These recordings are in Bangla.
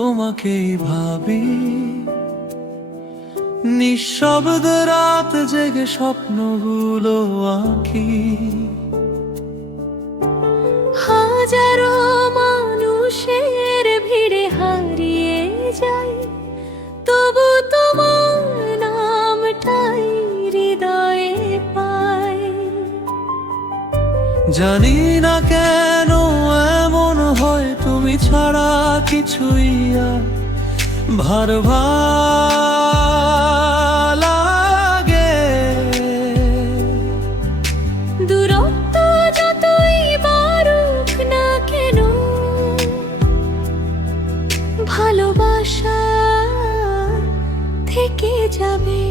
তোমাকেই ভাবি। নিঃশব্দ রাত জেগে স্বপ্নগুলো আঁকি। হাজারো মানুষের ভিড়ে হারিয়ে যাই, তবু তোমার নামটাই হৃদয়ে পাই। জানি না কেন এমন হয়, তুমি ছাড়া কিছুই আর ভার লাগে। দূরত্ব যতই বাড়ুক না কেন, ভালোবাসা থেকে যাবে।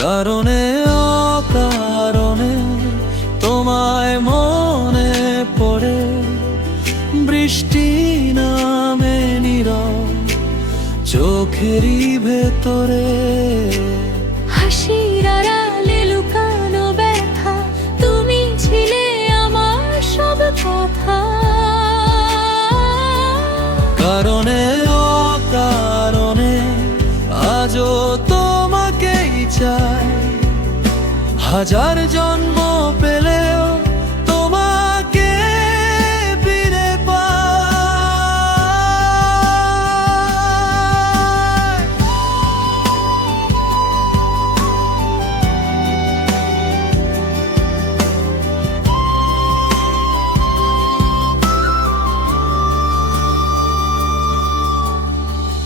কারণে অকারণে তোমায় মনে পড়ে, বৃষ্টি নামে নীরব চোখেরই ভেতরে। হাসির আড়ালে লুকানো ব্যথা, তুমি ছিলে আমার সব কথা। কারণে অকারণে আজও তোমাকেই চাই। হাজার জন্ম পেলেও তোমাকে ফিরে পাই।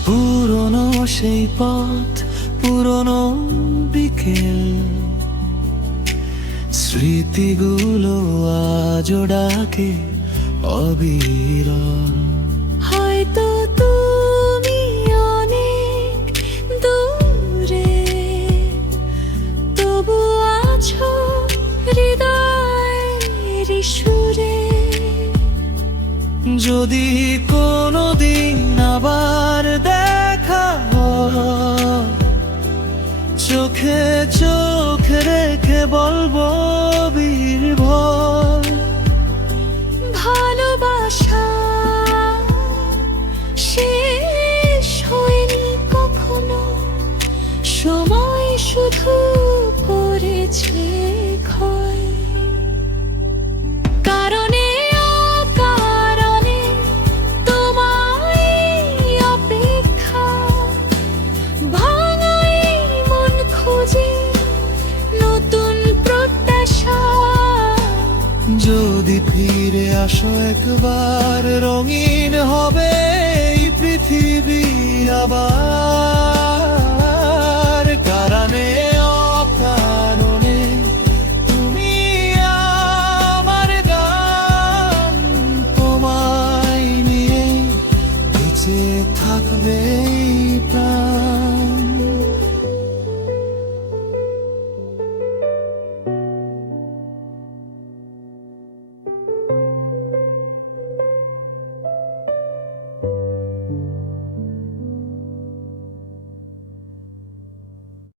পুরনো সেই পথ, পুরনো বিকেল, স্মৃতিগুলো আজও ডাকে অবিরল। হয়তো তুমি অনেক দূরে, তবু আছো হৃদয়ের সুরে। যদি কোনোদিন আবার দেখা হয়, চোখে চোখ রেখে বলবো বীরভর। ভালোবাসা শেষ হয়নি কখনো, সময় শুধু করেছে ক্ষয়। কারণে অকারণে তোমায় অপেক্ষা, ভাঙাই মন খুঁজে নতুন প্রত্যাশা। যদি ফিরে আসো একবার, রঙিন হবে এই পৃথিবী আবার। কারণে